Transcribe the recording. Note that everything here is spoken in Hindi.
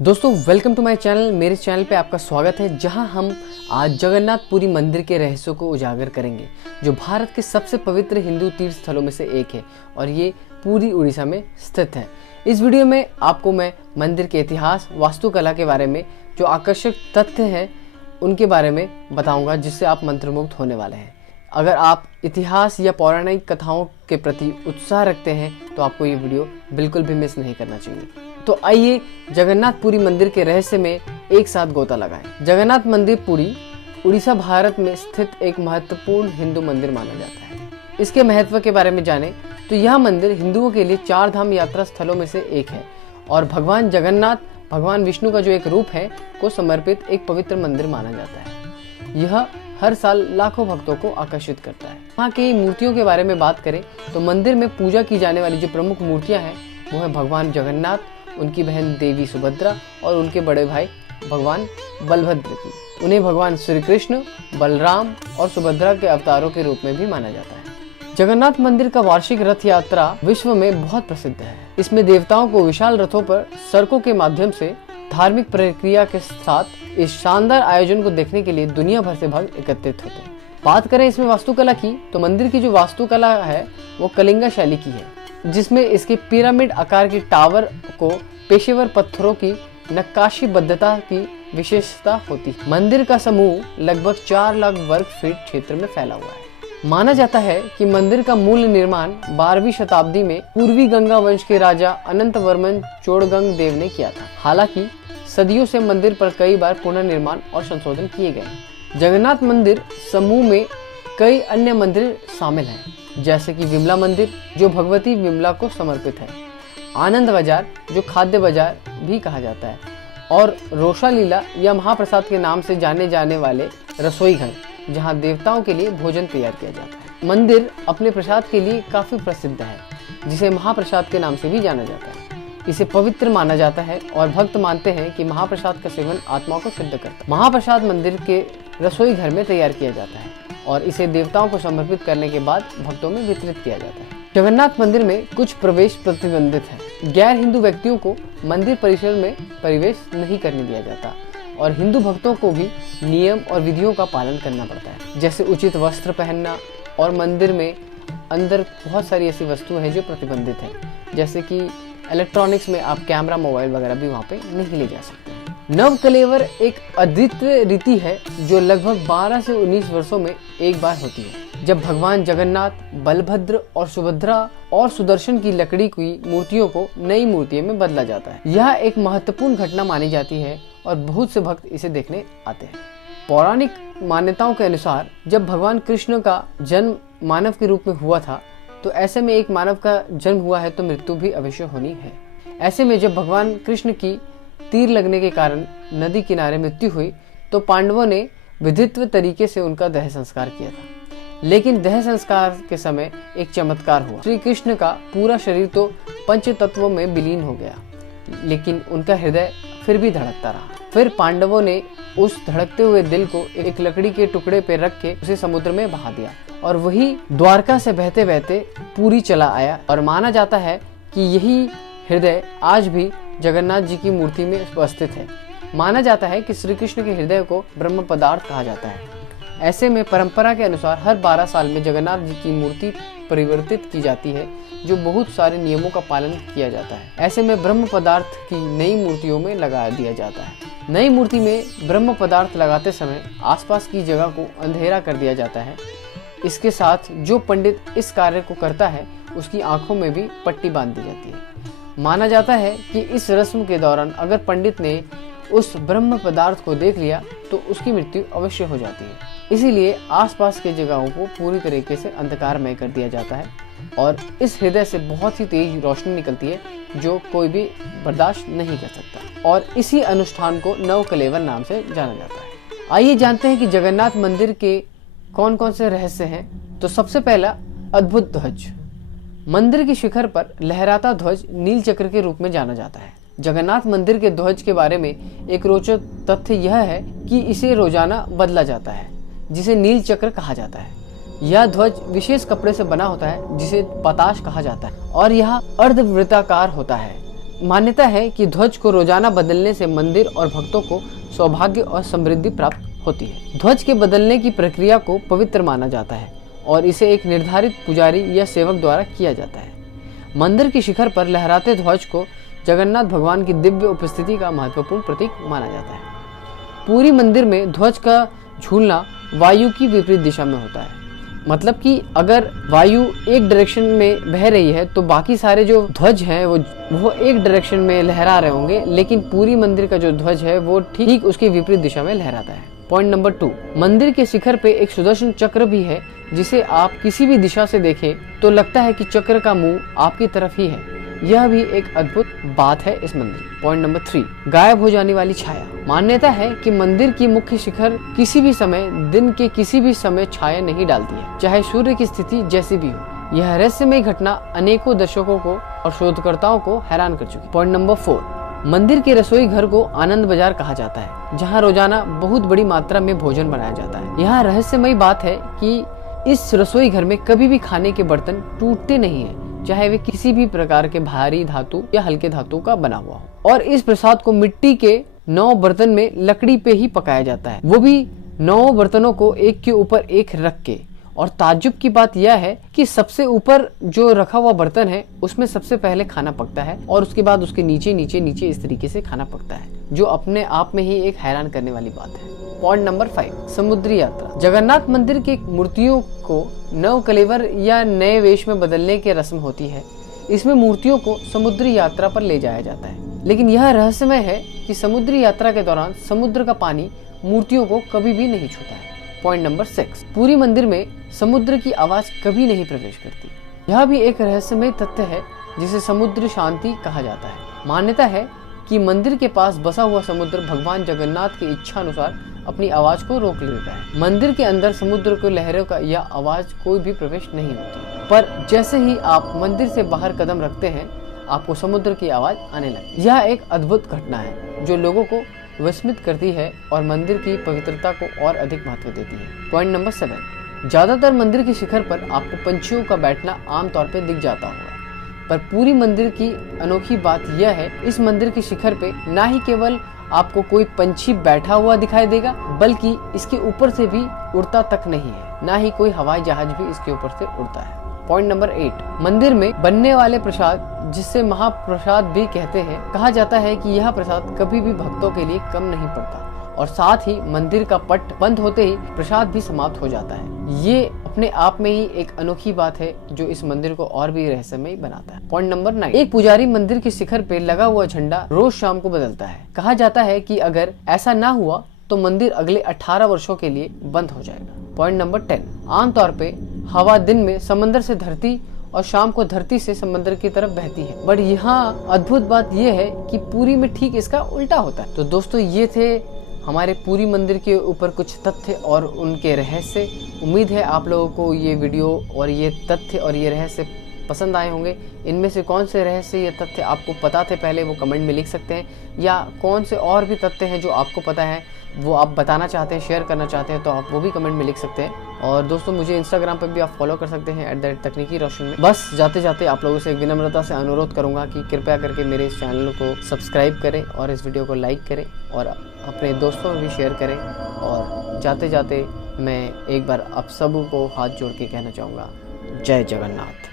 दोस्तों वेलकम टू माय चैनल। मेरे चैनल पे आपका स्वागत है, जहां हम आज जगन्नाथपुरी मंदिर के रहस्यों को उजागर करेंगे, जो भारत के सबसे पवित्र हिंदू तीर्थ स्थलों में से एक है और ये पूरी उड़ीसा में स्थित है। इस वीडियो में आपको मैं मंदिर के इतिहास, वास्तुकला के बारे में जो आकर्षक तथ्य हैं उनके बारे में बताऊंगा, जिससे आप मंत्रमुग्ध होने वाले हैं। अगर आप इतिहास या पौराणिक कथाओं के प्रति उत्साह रखते हैं तो आपको ये वीडियो बिल्कुल भी मिस नहीं करना चाहिए। तो आइए जगन्नाथपुरी मंदिर के रहस्य में एक साथ गोता लगाएं। जगन्नाथ मंदिर पुरी उड़ीसा भारत में स्थित एक महत्वपूर्ण हिंदू मंदिर माना जाता है। इसके महत्व के बारे में जानें तो यह मंदिर हिंदुओं के लिए 4 धाम यात्रा स्थलों में से एक है और भगवान जगन्नाथ, भगवान विष्णु का जो एक रूप है को समर्पित एक पवित्र मंदिर माना जाता है। यह हर साल लाखों भक्तों को आकर्षित करता है। यहाँ की मूर्तियों के बारे में बात करें तो मंदिर में पूजा की जाने वाली जो प्रमुख मूर्तियां हैं वो है भगवान जगन्नाथ, उनकी बहन देवी सुभद्रा और उनके बड़े भाई भगवान बलभद्र की। उन्हें भगवान श्री कृष्ण, बलराम और सुभद्रा के अवतारों के रूप में भी माना जाता है। जगन्नाथ मंदिर का वार्षिक रथ यात्रा विश्व में बहुत प्रसिद्ध है। इसमें देवताओं को विशाल रथों पर सड़कों के माध्यम से धार्मिक प्रक्रिया के साथ इस शानदार आयोजन को देखने के लिए दुनिया भर से भक्त एकत्रित होते हैं। बात करें इसमें वास्तुकला की तो मंदिर की जो वास्तुकला है वो कलिंगा शैली की है, जिसमें इसके पिरामिड आकार की टावर को पेशेवर पत्थरों की नक्काशीबद्धता की विशेषता होती है। मंदिर का समूह लगभग 4 लाख वर्ग फीट क्षेत्र में फैला हुआ है। माना जाता है कि मंदिर का मूल निर्माण 12वीं शताब्दी में पूर्वी गंगा वंश के राजा अनंत वर्मन चोड़गंग देव ने किया था। हालांकि सदियों से मंदिर पर कई बार पुनर्निर्माण और संशोधन किए गए। जगन्नाथ मंदिर समूह में कई अन्य मंदिर शामिल हैं, जैसे कि विमला मंदिर जो भगवती विमला को समर्पित है, आनंद बाजार जो खाद्य बाजार भी कहा जाता है, और रोषा लीला या महाप्रसाद के नाम से जाने जाने वाले रसोई घर, जहां देवताओं के लिए भोजन तैयार किया जाता है। मंदिर अपने प्रसाद के लिए काफी प्रसिद्ध है, जिसे महाप्रसाद के नाम से भी जाना जाता है। इसे पवित्र माना जाता है और भक्त मानते हैं कि महाप्रसाद का सेवन आत्मा को शुद्ध करता है। महाप्रसाद मंदिर के रसोई घर में तैयार किया जाता है और इसे देवताओं को समर्पित करने के बाद भक्तों में वितरित किया जाता है। जगन्नाथ मंदिर में कुछ प्रवेश प्रतिबंधित है। गैर हिंदू व्यक्तियों को मंदिर परिसर में प्रवेश नहीं करने दिया जाता और हिंदू भक्तों को भी नियम और विधियों का पालन करना पड़ता है, जैसे उचित वस्त्र पहनना, और मंदिर में अंदर बहुत सारी ऐसी वस्तुएं हैं जो प्रतिबंधित है, जैसे कि इलेक्ट्रॉनिक्स में आप कैमरा, मोबाइल वगैरह भी वहाँ पे नहीं ले जा सकते। नव कलेवर एक अद्वितीय रीति है जो लगभग 12 से 19 वर्षों में एक बार होती है, जब भगवान जगन्नाथ, बलभद्र और सुभद्रा और सुदर्शन की लकड़ी की मूर्तियों को नई मूर्तियों में बदला जाता है। यह एक महत्वपूर्ण घटना मानी जाती है और बहुत से भक्त इसे देखने आते हैं। पौराणिक मान्यताओं के अनुसार जब भगवान कृष्ण का जन्म मानव के रूप में हुआ था, तो ऐसे में एक मानव का जन्म हुआ है तो मृत्यु भी अवश्य होनी है। ऐसे में जब भगवान कृष्ण की तीर लगने के कारण नदी किनारे मृत्यु हुई तो पांडवों ने विधित्व तरीके से उनका देह संस्कार किया था। लेकिन देह संस्कार के समय एक चमत्कार हुआ। श्री कृष्ण का पूरा शरीर तो पंच तत्वों में विलीन हो गया, लेकिन उनका हृदय फिर भी धड़कता रहा। फिर पांडवों ने उस धड़कते हुए दिल को एक लकड़ी के टुकड़े पे रख के उसे समुद्र में बहा दिया और वही द्वारका से बहते बहते पूरी चला आया। और माना जाता है कि यही हृदय आज भी जगन्नाथ जी की मूर्ति में उपस्थित है। माना जाता है कि श्री कृष्ण के हृदय को ब्रह्म पदार्थ कहा जाता है। ऐसे में परंपरा के अनुसार हर 12 साल में जगन्नाथ जी की मूर्ति परिवर्तित की जाती है, जो बहुत सारे नियमों का पालन किया जाता है। ऐसे में ब्रह्म पदार्थ की नई मूर्तियों में लगा दिया जाता है। नई मूर्ति में ब्रह्म पदार्थ लगाते समय आसपास की जगह को अंधेरा कर दिया जाता है। इसके साथ जो पंडित इस कार्य को करता है उसकी आंखों में भी पट्टी बांध दी जाती है। माना जाता है कि इस रस्म के दौरान अगर पंडित ने उस ब्रह्म पदार्थ को देख लिया तो उसकी मृत्यु अवश्य हो जाती है। इसीलिए आसपास के जगहों को पूरी तरीके से अंधकारमय कर दिया जाता है और इस हृदय से बहुत ही तेज रोशनी निकलती है जो कोई भी बर्दाश्त नहीं कर सकता, और इसी अनुष्ठान को नव कलेवर नाम से जाना जाता है। आइए जानते हैं कि जगन्नाथ मंदिर के कौन कौन से रहस्य हैं। तो सबसे पहला, अद्भुत ध्वज। मंदिर की शिखर पर लहराता ध्वज नील चक्र के रूप में जाना जाता है। जगन्नाथ मंदिर के ध्वज के बारे में एक रोचक तथ्य यह है कि इसे रोजाना बदला जाता है, जिसे नील चक्र कहा जाता है। यह ध्वज विशेष कपड़े से बना होता है जिसे पताश कहा जाता है और यह अर्धवृत्ताकार होता है। मान्यता है कि ध्वज को रोजाना बदलने से मंदिर और भक्तों को सौभाग्य और समृद्धि प्राप्त होती है। ध्वज के बदलने की प्रक्रिया को पवित्र माना जाता है और इसे एक निर्धारित पुजारी या सेवक द्वारा किया जाता है। मंदिर के शिखर पर लहराते ध्वज को जगन्नाथ भगवान की दिव्य उपस्थिति का महत्वपूर्ण प्रतीक माना जाता है। पूरी मंदिर में ध्वज का झूलना वायु की विपरीत दिशा में होता है। मतलब कि अगर वायु एक डायरेक्शन में बह रही है तो बाकी सारे जो ध्वज हैं वो एक डायरेक्शन में लहरा रहे होंगे, लेकिन पूरी मंदिर का जो ध्वज है वो ठीक उसकी विपरीत दिशा में लहराता है। पॉइंट नंबर 2, मंदिर के शिखर पे एक सुदर्शन चक्र भी है, जिसे आप किसी भी दिशा से देखें तो लगता है कि चक्र का मुंह आपकी तरफ ही है। यह भी एक अद्भुत बात है इस मंदिर। पॉइंट नंबर 3, गायब हो जाने वाली छाया। मान्यता है कि मंदिर की मुख्य शिखर किसी भी समय, दिन के किसी भी समय छाया नहीं डालती है, चाहे सूर्य की स्थिति जैसी भी हो। यह रहस्यमय घटना अनेकों दर्शकों को और शोधकर्ताओं को हैरान कर चुकी। पॉइंट नंबर 4, मंदिर के रसोई घर को आनंद बाजार कहा जाता है, जहाँ रोजाना बहुत बड़ी मात्रा में भोजन बनाया जाता है। यहाँ रहस्यमय बात है कि इस रसोई घर में कभी भी खाने के बर्तन टूटते नहीं है, चाहे वे किसी भी प्रकार के भारी धातु या हल्के धातु का बना हुआ हो। और इस प्रसाद को मिट्टी के 9 बर्तन में लकड़ी पे ही पकाया जाता है, वो भी 9 बर्तनों को एक के ऊपर एक रख के। और ताज्जुब की बात यह है कि सबसे ऊपर जो रखा हुआ बर्तन है उसमें सबसे पहले खाना पकता है और उसके बाद उसके नीचे नीचे नीचे इस तरीके से खाना पकता है, जो अपने आप में ही एक हैरान करने वाली बात है। पॉइंट नंबर 5, समुद्री यात्रा। जगन्नाथ मंदिर की मूर्तियों को नव कलेवर या नए वेश में बदलने की रस्म होती है। इसमें मूर्तियों को समुद्री यात्रा पर ले जाया जाता है, लेकिन यह रहस्यमय है कि समुद्री यात्रा के दौरान समुद्र का पानी मूर्तियों को कभी भी नहीं छूता है। पॉइंट नंबर 6, पूरी मंदिर में समुद्र की आवाज कभी नहीं प्रवेश करती। यह भी एक रहस्यमय तथ्य है जिसे समुद्र शांति कहा जाता है। मान्यता है कि मंदिर के पास बसा हुआ समुद्र भगवान जगन्नाथ की इच्छा अनुसार अपनी आवाज को रोक लेता है। मंदिर के अंदर समुद्र को लहरों का या आवाज कोई भी प्रवेश नहीं होती, पर जैसे ही आप मंदिर से बाहर कदम रखते हैं आपको समुद्र की आवाज आने लगती है। यह एक अद्भुत घटना है जो लोगों को विस्मित करती है और मंदिर की पवित्रता को और अधिक महत्व देती है। पॉइंट नंबर 7, ज्यादातर मंदिर के शिखर पर आपको पंछियों का बैठना आमतौर पर दिख जाता होगा, पर पूरी मंदिर की अनोखी बात यह है, इस मंदिर के शिखर पे ना ही केवल आपको कोई पंछी बैठा हुआ दिखाई देगा, बल्कि इसके ऊपर से भी उड़ता तक नहीं है, ना ही कोई हवाई जहाज भी इसके ऊपर से उड़ता है। पॉइंट नंबर 8, मंदिर में बनने वाले प्रसाद, जिसे महाप्रसाद भी कहते हैं, कहा जाता है कि यह प्रसाद कभी भी भक्तों के लिए कम नहीं पड़ता और साथ ही मंदिर का पट बंद होते ही प्रसाद भी समाप्त हो जाता है। ये अपने आप में ही एक अनोखी बात है जो इस मंदिर को और भी रहस्यमय बनाता है। पॉइंट नंबर 9, एक पुजारी मंदिर के शिखर पे लगा हुआ झंडा रोज शाम को बदलता है। कहा जाता है कि अगर ऐसा ना हुआ तो मंदिर अगले 18 वर्षों के लिए बंद हो जाएगा। पॉइंट नंबर 10, आमतौर पे हवा दिन में समंदर से धरती और शाम को धरती से समंदर की तरफ बहती है, बट यहाँ अद्भुत बात यह है कि पूरी में ठीक इसका उल्टा होता है। तो दोस्तों ये थे हमारे पूरी मंदिर के ऊपर कुछ तथ्य और उनके रहस्य। उम्मीद है आप लोगों को ये वीडियो और ये तथ्य और ये रहस्य पसंद आए होंगे। इनमें से कौन से रहस्य या तथ्य आपको पता थे पहले वो कमेंट में लिख सकते हैं, या कौन से और भी तथ्य हैं जो आपको पता है वो आप बताना चाहते हैं, शेयर करना चाहते हैं, तो आप वो भी कमेंट में लिख सकते हैं। और दोस्तों मुझे इंस्टाग्राम पर भी आप फॉलो कर सकते हैं @तकनीकी रोशन में। बस जाते जाते आप लोगों से विनम्रता से अनुरोध करूंगा कि कृपया करके मेरे इस चैनल को सब्सक्राइब करें और इस वीडियो को लाइक करें और अपने दोस्तों में भी शेयर करें। और जाते जाते मैं एक बार आप सबको हाथ जोड़ के कहना चाहूँगा, जय जगन्नाथ।